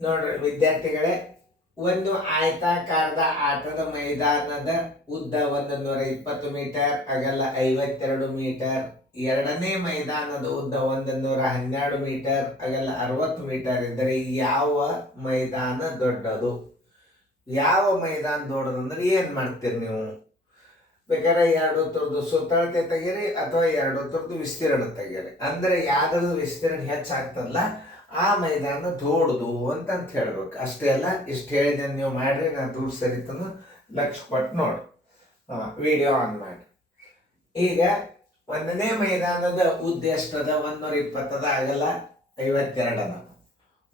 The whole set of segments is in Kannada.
ನೋಡ್ರಿ ವಿದ್ಯಾರ್ಥಿಗಳೇ, ಒಂದು ಆಯತಾಕಾರದ ಆಟದ ಮೈದಾನದ ಉದ್ದ 120 ಮೀಟರ್, ಅಗಲ 52 ಮೀಟರ್. ಎರಡನೇ ಮೈದಾನದ ಉದ್ದ 112 ಮೀಟರ್, ಅಗಲ 60 ಮೀಟರ್ ಇದ್ದರೆ ಯಾವ ಮೈದಾನ ದೊಡ್ಡದು? ಯಾವ ಮೈದಾನ ದೊಡ್ಡದಂದ್ರೆ ಏನು ಮಾಡ್ತೀರಿ ನೀವು? ಬೇಕಾದ್ರೆ ಎರಡು ಥರದ್ದು ಸುತ್ತಳತೆ ತೆಗೀರಿ ಅಥವಾ ಎರಡು ಥರದ್ದು ವಿಸ್ತೀರ್ಣ ತೆಗೀರಿ. ಅಂದರೆ ಯಾವ್ದ್ರದ್ದು ವಿಸ್ತೀರ್ಣ ಹೆಚ್ಚಾಗ್ತದಲ್ಲ ಆ ಮೈದಾನ ದೊಡ್ಡದು ಅಂತಂತ ಹೇಳ್ಬೇಕು. ಅಷ್ಟೇ ಅಲ್ಲ, ಇಷ್ಟು ಹೇಳಿದ ನೀವು ಮಾಡ್ರಿ, ನಾನು ದುಡ್ಡು ಸರಿತನು ಲಕ್ಷ ಕೊಟ್ಟು ನೋಡಿ. ವಿಡಿಯೋ ಆನ್ ಮಾಡಿ. ಈಗ ಒಂದನೇ ಮೈದಾನದ ಉದ್ದ ಎಷ್ಟದ? 120 ಅಗಲ 52.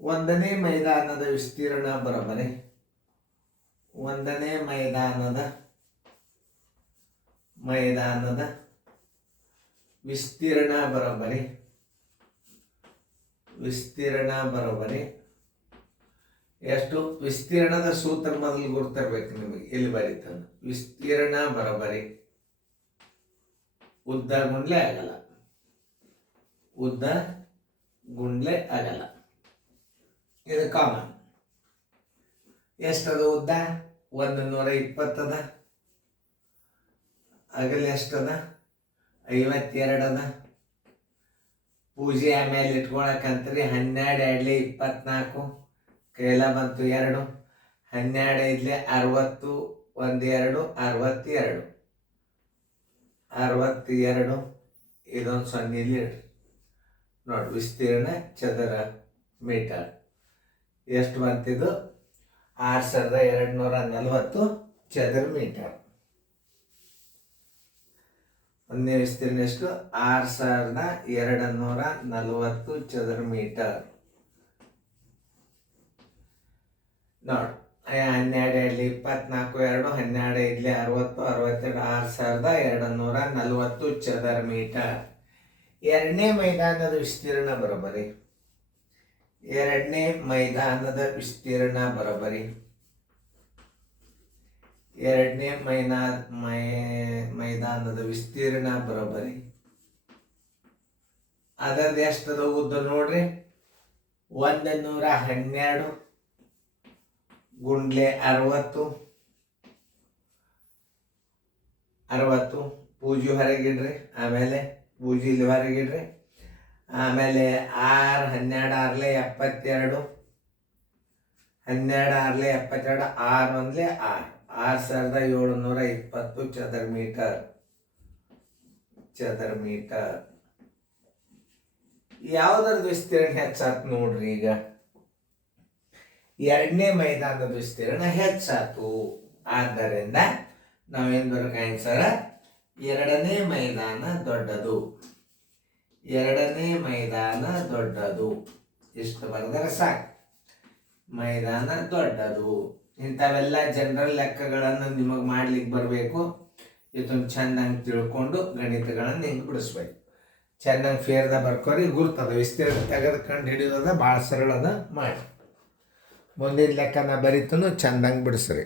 ಒಂದನೇ ಮೈದಾನದ ವಿಸ್ತೀರ್ಣ ಬರೋಬ್ಬರಿ ಒಂದನೇ ಮೈದಾನದ ವಿಸ್ತೀರ್ಣ ಬರೋಬ್ಬರಿ ಎಷ್ಟು? ವಿಸ್ತೀರ್ಣದ ಸೂತ್ರ ಮೊದಲು ಗುರ್ತಿರ್ಬೇಕು ನಿಮಗೆ. ಇಲ್ಲಿ ಬರೀತಾನೆ ವಿಸ್ತೀರ್ಣ ಬರೋಬ್ಬರಿ ಉದ್ದ ಗುಂಡ್ಲೆ ಅಗಲ. ಇದು ಕಾಮನ್. ಎಷ್ಟದ ಉದ್ದ? 120 ಅದ. ಅಗಲ ಎಷ್ಟದ? 52 ಅದ. ಪೂಜೆ ಆಮೇಲೆ ಇಟ್ಕೊಳಕಂತ್ರಿ 12 2 24, ಕೈಲ ಬಂತು 2, 12 5 60, 1 2 62, ಇದೊಂದು 0 ಇಲ್ಲಿ ನೋಡಿ. ವಿಸ್ತೀರ್ಣ ಚದರ ಮೀಟರ್ ಎಷ್ಟು ಬಂತಿದ್ದು? 6240 ಚದರ ಮೀಟರ್. ಒಂದನೇ ವಿಸ್ತೀರ್ಣ ಎಷ್ಟು? 6240 ಚದರ ಮೀಟರ್. ನೋಡಿ, 12 2 24, 2 12 5 60, 6240 ಚದರ ಮೀಟರ್. ಎರಡನೇ ಮೈದಾನದ ವಿಸ್ತೀರ್ಣ ಬರೋಬ್ಬರಿ ಎರಡನೇ ಮೈದಾನದ ವಿಸ್ತೀರ್ಣ ಬರೋಬ್ಬರಿ ಅದರದ್ದು ಎಷ್ಟದ ಉದ್ದ ನೋಡ್ರಿ? 112 ಗುಂಡ್ಲೆ 60 ಪೂಜಿ ಹೊರಗಿಡ್ರಿ. ಆಮೇಲೆ ಪೂಜಿ ಇಲ್ಲಿ ಹೊರಗಿಡ್ರಿ. ಆಮೇಲೆ 6 12 6 72, 12 6 72, 6 1 6, 6720 ಚದರ ಮೀಟರ್. ಯಾವುದ್ರದ್ದು ವಿಸ್ತೀರ್ಣ ಹೆಚ್ಚಾತು ನೋಡ್ರಿ? ಈಗ ಎರಡನೇ ಮೈದಾನದ ವಿಸ್ತೀರ್ಣ ಹೆಚ್ಚಾತು. ಆದ್ದರಿಂದ ನಾವೇನು ಬರೋಕೆ ಆನ್ಸರ್? ಎರಡನೇ ಮೈದಾನ ದೊಡ್ಡದು. ಇಷ್ಟು ಬರೆದರೆ ಸಾಕು. ಮೈದಾನ ದೊಡ್ಡದು. ಇಂಥವೆಲ್ಲ ಜನರಲ್ ಲೆಕ್ಕಗಳನ್ನು ನಿಮಗೆ ಮಾಡ್ಲಿಕ್ಕೆ ಬರಬೇಕು. ಇದನ್ನು ಚೆನ್ನಾಗಿ ತಿಳ್ಕೊಂಡು ಗಣಿತಗಳನ್ನು ಹಿಂಗೆ ಬಿಡಿಸ್ಬೇಕು. ಚೆನ್ನಾಗಿ ಫೇರ್ದ ಬರ್ಕೋರಿ. ಗುರ್ತದ ವಿಸ್ತೀರ್ಣ ತೆಗೆದುಕೊಂಡು ಹಿಡಿಯೋದ ಭಾಳ ಸರಳದ ಮಾಡಿ. ಮುಂದಿನ ಲೆಕ್ಕನ ಬರೀತನು ಚೆಂದಂಗೆ ಬಿಡಿಸ್ರಿ.